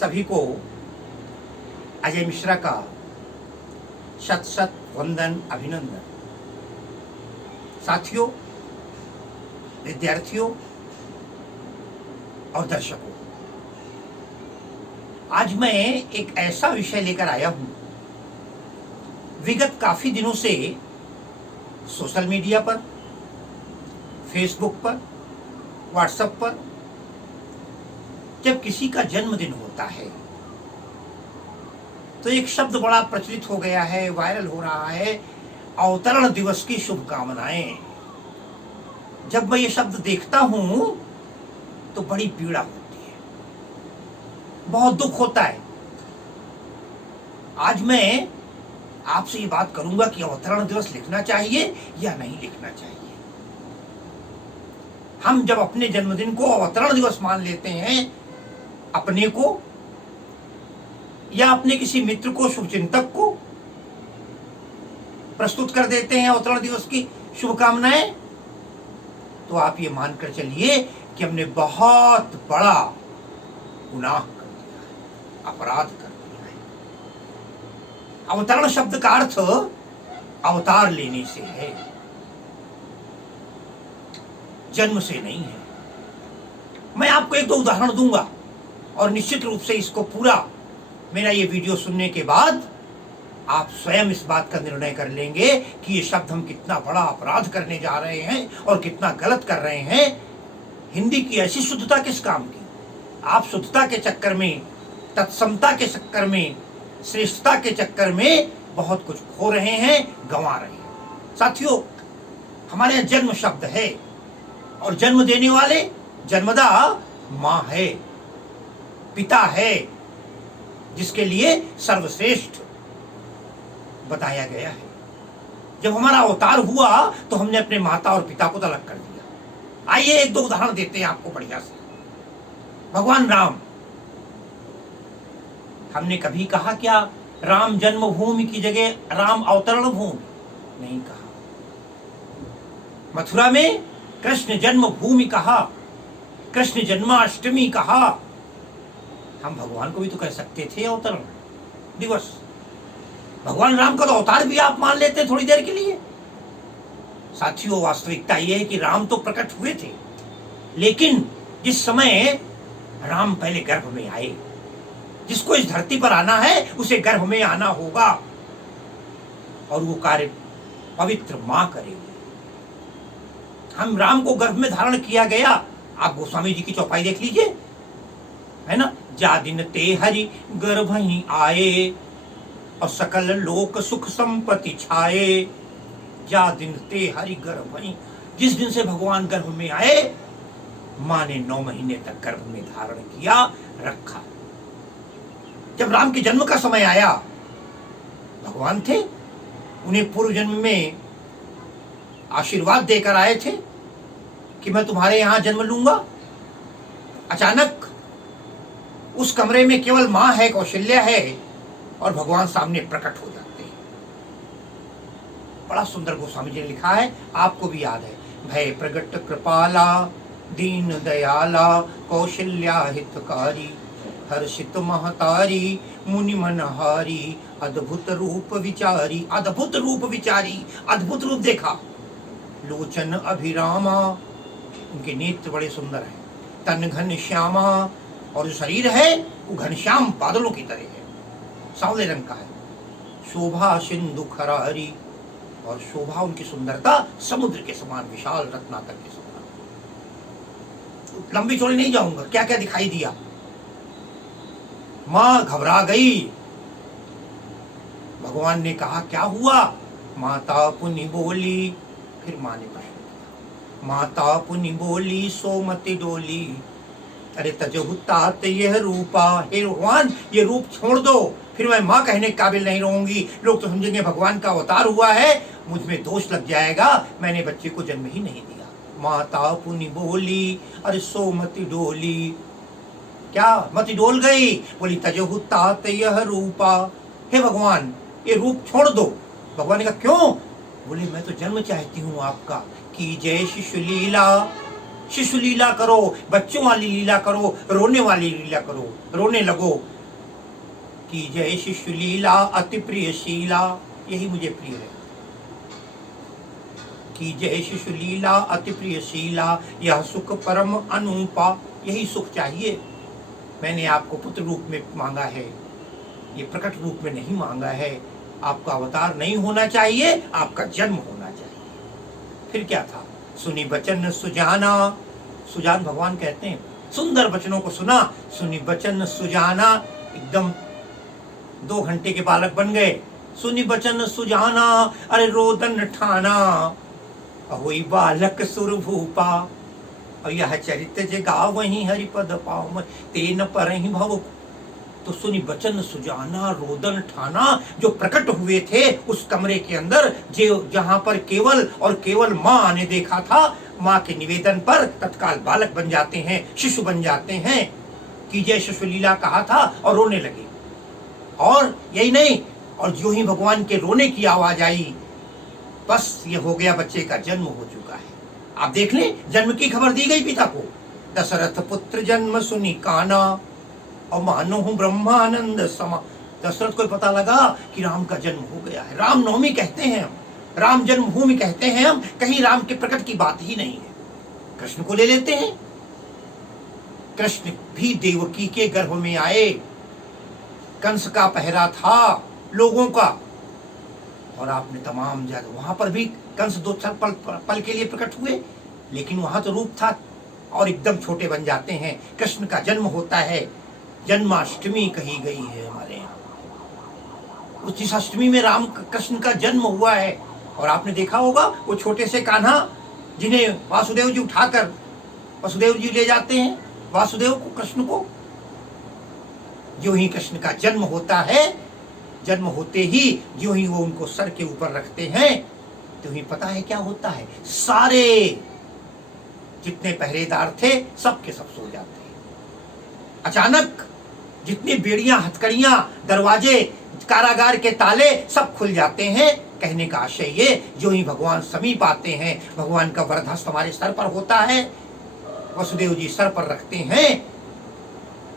सभी को अजय मिश्रा का शत शत वंदन अभिनंदन। साथियों, विद्यार्थियों और दर्शकों, आज मैं एक ऐसा विषय लेकर आया हूं। विगत काफी दिनों से सोशल मीडिया पर, फेसबुक पर, व्हाट्सएप पर जब किसी का जन्मदिन होता है तो एक शब्द बड़ा प्रचलित हो गया है, वायरल हो रहा है, अवतरण दिवस की शुभकामनाएं। जब मैं ये शब्द देखता हूं तो बड़ी पीड़ा होती है, बहुत दुख होता है। आज मैं आपसे ये बात करूंगा कि अवतरण दिवस लिखना चाहिए या नहीं लिखना चाहिए। हम जब अपने जन्मदिन को अवतरण दिवस मान लेते हैं, अपने को या अपने किसी मित्र को, शुभचिंतक को प्रस्तुत कर देते हैं अवतरण दिवस की शुभकामनाएं, तो आप ये मानकर चलिए कि हमने बहुत बड़ा गुनाह कर दिया है, अपराध कर दिया है। अवतरण शब्द का अर्थ अवतार लेने से है, जन्म से नहीं है। मैं आपको एक दो उदाहरण दूंगा और निश्चित रूप से इसको पूरा मेरा ये वीडियो सुनने के बाद आप स्वयं इस बात का निर्णय कर लेंगे कि ये शब्द हम कितना बड़ा अपराध करने जा रहे हैं और कितना गलत कर रहे हैं। हिंदी की ऐसी शुद्धता किस काम की? आप शुद्धता के चक्कर में, तत्समता के चक्कर में, श्रेष्ठता के चक्कर में बहुत कुछ खो रहे हैं, गंवा रहे हैं। साथियों, हमारे यहाँ जन्म शब्द है और जन्म देने वाले जन्मदा माँ है, पिता है, जिसके लिए सर्वश्रेष्ठ बताया गया है। जब हमारा अवतार हुआ तो हमने अपने माता और पिता को अलग कर दिया। आइए एक दो उदाहरण देते हैं आपको बढ़िया से। भगवान राम, हमने कभी कहा क्या राम जन्मभूमि की जगह राम अवतरण भूमि? नहीं कहा। मथुरा में कृष्ण जन्मभूमि कहा, कृष्ण जन्माष्टमी कहा। हम भगवान को भी तो कह सकते थे अवतरण दिवस। भगवान राम का तो अवतार भी आप मान लेते थोड़ी देर के लिए। साथियों, वास्तविकता यह है कि राम तो प्रकट हुए थे, लेकिन जिस समय राम पहले गर्भ में आए, जिसको इस धरती पर आना है उसे गर्भ में आना होगा और वो कार्य पवित्र मां करेगी। हम राम को गर्भ में धारण किया गया। आप गोस्वामी जी की चौपाई देख लीजिए, है ना। जा दिन ते हरि गर्भ ही आए और सकल लोक सुख संपत्ति छाए। जा दिन ते हरि गर्भ ही, जिस दिन से भगवान गर्भ में आए, मां ने 9 महीने तक गर्भ में धारण किया, रखा। जब राम के जन्म का समय आया, भगवान थे, उन्हें पूर्व जन्म में आशीर्वाद देकर आए थे कि मैं तुम्हारे यहां जन्म लूंगा। अचानक उस कमरे में केवल मां है, कौशल्या है, और भगवान सामने प्रकट हो जाते हैं। बड़ा सुंदर गोस्वामी जी ने लिखा है, आपको भी याद है। भय प्रगट कृपाला दीन दयाला कौशल्या हितकारी हर्षित महतारी मुनि मनहारी अद्भुत रूप विचारी। अद्भुत रूप विचारी, अद्भुत रूप देखा। लोचन अभिरामा, उनके नेत्र बड़े सुंदर हैं। तन घन श्यामा, और जो शरीर है वो घनश्याम बादलों की तरह है, सांवले रंग का है। शोभा सिंधु खरारी, और शोभा उनकी सुंदरता समुद्र के समान विशाल, रत्नाकर के समान। लंबी चौड़ी नहीं जाऊंगा, क्या क्या दिखाई दिया। मां घबरा गई। भगवान ने कहा क्या हुआ? माता पुनि बोली। फिर मां ने प्रश्न किया, माता पुनि बोली सोमति डोली। अरे तजहु तात यह रूपा, हे भगवान ये रूप छोड़ दो, फिर मैं माँ कहने के काबिल नहीं रहूंगी। लोग तो समझेंगे भगवान का अवतार हुआ है, मुझ में दोष लग जाएगा, मैंने बच्चे को जन्म ही नहीं दिया। माता पुनि बोली, अरे सोमति डोली। क्या मति डोल गई? बोली तजहु तात यह रूपा, हे भगवान ये रूप छोड़ दो। भगवान ने कहा क्यों? बोले मैं तो जन्म चाहती हूँ आपका, की जय शिशु लीला। शिशु लीला करो, बच्चों वाली लीला करो, रोने वाली लीला करो, रोने लगो। कि जय शिशु लीला अति प्रिय शीला, यही मुझे प्रिय है। कि जय शिशु लीला अति प्रिय शीला, यह सुख परम अनुपा, यही सुख चाहिए। मैंने आपको पुत्र रूप में मांगा है, ये प्रकट रूप में नहीं मांगा है। आपका अवतार नहीं होना चाहिए, आपका जन्म होना चाहिए। फिर क्या था? सुनी बचन सुजाना, सुजान भगवान कहते हैं, सुंदर वचनों को सुना। सुनी बचन सुजाना, एकदम 2 घंटे के बालक बन गए। सुनी बचन सुजाना, अरे रोदन ठाना, अहोई बालक सुरभूपा, और यह चरित्र जगा वही हरिपद पाव तेन पर ही भव। तो सुनी बचन सुजाना, रोदन ठाना, जो प्रकट हुए थे उस कमरे के अंदर, जो जहां पर केवल और केवल माँ ने देखा था, माँ के निवेदन पर तत्काल बालक बन जाते हैं, शिशु बन जाते हैं। कि जय शिशु लीला कहा था और रोने लगे। और यही नहीं, और जो ही भगवान के रोने की आवाज आई, बस ये हो गया, बच्चे का जन्म हो चुका है। आप देख लें, जन्म की खबर दी गई पिता को। दशरथ पुत्र जन्म सुनी काना, और मानो हूं ब्रह्मानंद समा। दशरथ को पता लगा कि राम का जन्म हो गया है। राम नवमी कहते हैं हम, राम जन्मभूमि कहते हैं हम, कहीं राम के प्रकट की बात ही नहीं है। कृष्ण को ले लेते हैं। कृष्ण भी देवकी के गर्भ में आए, कंस का पहरा था लोगों का, और आपने तमाम जगह, वहां पर भी कंस 2 पल के लिए प्रकट हुए, लेकिन वहां तो रूप था, और एकदम छोटे बन जाते हैं। कृष्ण का जन्म होता है, जन्माष्टमी कही गई है हमारे यहाँ। उस जिस अष्टमी में राम कृष्ण का जन्म हुआ है। और आपने देखा होगा वो छोटे से कान्हा, जिन्हें वासुदेव जी उठाकर वसुदेव जी ले जाते हैं, वासुदेव को, कृष्ण को। जो ही कृष्ण का जन्म होता है, जन्म होते ही जो ही वो उनको सर के ऊपर रखते हैं, तो ही पता है क्या होता है, सारे जितने पहरेदार थे सब के सब सो जाते हैं। अचानक जितनी बेड़ियां, हथकड़ियां, दरवाजे, कारागार के ताले सब खुल जाते हैं। कहने का आशय ये, जो ही भगवान समीप आते हैं, भगवान का वरदहस्त हमारे सर पर होता है, वसुदेव जी सर पर रखते हैं,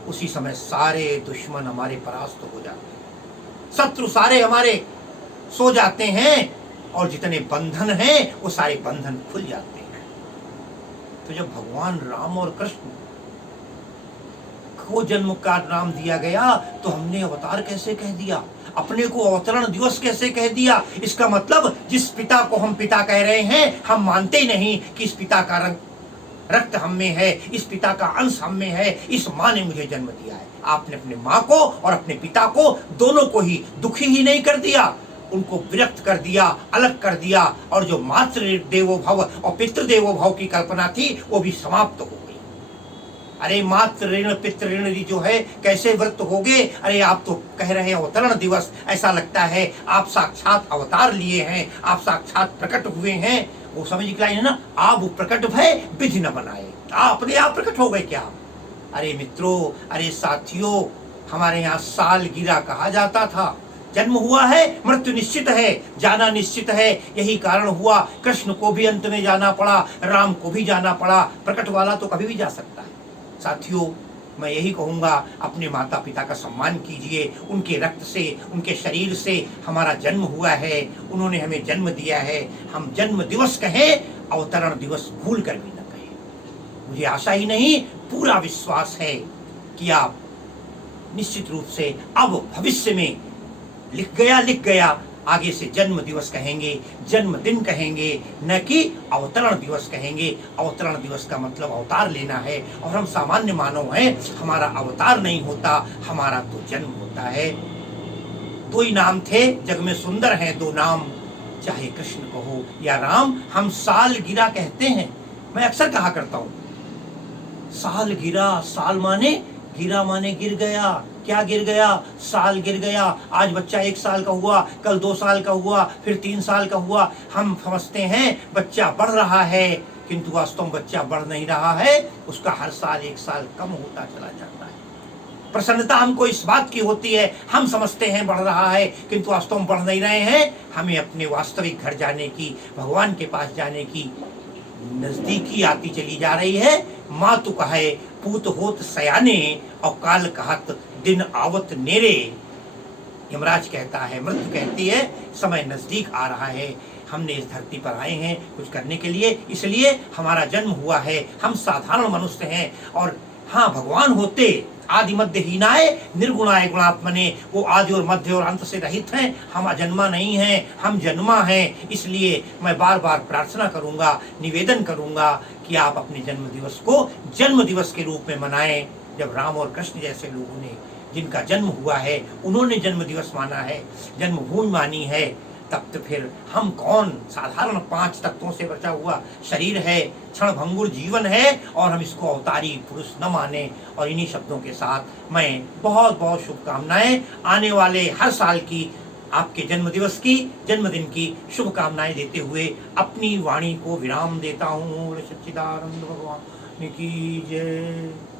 उसी समय सारे दुश्मन हमारे परास्त हो जाते हैं, शत्रु सारे हमारे सो जाते हैं, और जितने बंधन हैं वो सारे बंधन खुल जाते हैं। तो जब भगवान राम और कृष्ण को जन्म का नाम दिया गया, तो हमने अवतार कैसे कह दिया, अपने को अवतरण दिवस कैसे कह दिया? इसका मतलब जिस पिता को हम पिता कह रहे हैं, हम मानते ही नहीं कि इस पिता का रक्त हम में है, इस पिता का अंश हम में है, इस माँ ने मुझे जन्म दिया है। आपने अपने माँ को और अपने पिता को, दोनों को ही दुखी ही नहीं कर दिया, उनको विरक्त कर दिया, अलग कर दिया, और जो मातृ देवो भव और पितृ देवो भव की कल्पना थी वो भी समाप्त हो गई। अरे मातृ ऋण पितृ ऋण जो है कैसे व्रत हो गए? अरे आप तो कह रहे हैं अवतरण दिवस, ऐसा लगता है आप साक्षात अवतार लिए हैं, आप साक्षात प्रकट हुए हैं। वो समझ निकलाई है ना, आप प्रकट भय विधि न बनाए, आप अपने आप प्रकट हो गए क्या? अरे मित्रों, अरे साथियों, हमारे यहाँ सालगिरह कहा जाता था। जन्म हुआ है, मृत्यु निश्चित है, जाना निश्चित है, यही कारण हुआ कृष्ण को भी अंत में जाना पड़ा, राम को भी जाना पड़ा। प्रकट वाला तो कभी भी जा सकता है। साथियों, मैं यही कहूँगा, अपने माता पिता का सम्मान कीजिए। उनके रक्त से, उनके शरीर से हमारा जन्म हुआ है, उन्होंने हमें जन्म दिया है। हम जन्म दिवस कहें, अवतरण दिवस भूल कर भी न कहें। मुझे आशा ही नहीं, पूरा विश्वास है कि आप निश्चित रूप से अब भविष्य में लिख गया, आगे से जन्म दिवस कहेंगे, जन्मदिन कहेंगे, न कि अवतरण दिवस कहेंगे। अवतरण दिवस का मतलब अवतार लेना है, और हम सामान्य मानव हैं, हमारा अवतार नहीं होता, हमारा तो जन्म होता है। 2 ही नाम थे जग में, सुंदर हैं 2 नाम, चाहे कृष्ण कहो या राम। हम सालगिरह कहते हैं, मैं अक्सर कहा करता हूँ, सालगिरह, साल माने गिरा माने गिर गया। क्या गिर गया? साल गिर गया। आज बच्चा 1 साल का हुआ, कल 2 साल का हुआ, फिर 3 साल का हुआ। हम समझते हैं बच्चा बढ़ रहा है, किंतु वास्तव में बच्चा बढ़ नहीं रहा है, उसका हर साल 1 साल कम होता चला जाता है। प्रसन्नता हमको इस बात की होती है, हम समझते हैं बढ़ रहा है, किंतु वास्तव में बढ़ नहीं रहे हैं। हमें अपने वास्तविक घर जाने की, भगवान के पास जाने की नजदीकी आती चली जा रही है। मातु कहे पूत होत सयाने, और काल कहत दिन आवत नेरे। यमराज कहता है, मृत्यु कहती है, समय नजदीक आ रहा है, हमने इस धरती पर आए हैं कुछ करने के लिए, इसलिए हमारा जन्म हुआ है। हम साधारण मनुष्य हैं, और हाँ, भगवान होते आदि मध्य हीनाय निर्गुणाय गुणात्मने, वो आदि और मध्य और अंत से रहित हैं, हम अजन्मा नहीं हैं, हम जन्मा हैं। इसलिए मैं बार बार प्रार्थना करूंगा, निवेदन करूंगा कि आप अपने जन्म दिवस को जन्म दिवस के रूप में मनाएं। जब राम और कृष्ण जैसे लोगों ने, जिनका जन्म हुआ है, उन्होंने जन्म दिवस माना है, जन्मभूमि मानी है, तब तो फिर हम कौन, साधारण 5 तत्वों से बचा हुआ शरीर है, क्षण भंगुर जीवन है, और हम इसको अवतारी पुरुष न माने। और इन्हीं शब्दों के साथ मैं बहुत बहुत शुभकामनाएं आने वाले हर साल की आपके जन्मदिवस की, जन्मदिन की शुभकामनाएं देते हुए अपनी वाणी को विराम देता हूँ। सच्चिदानंद भगवान की जय।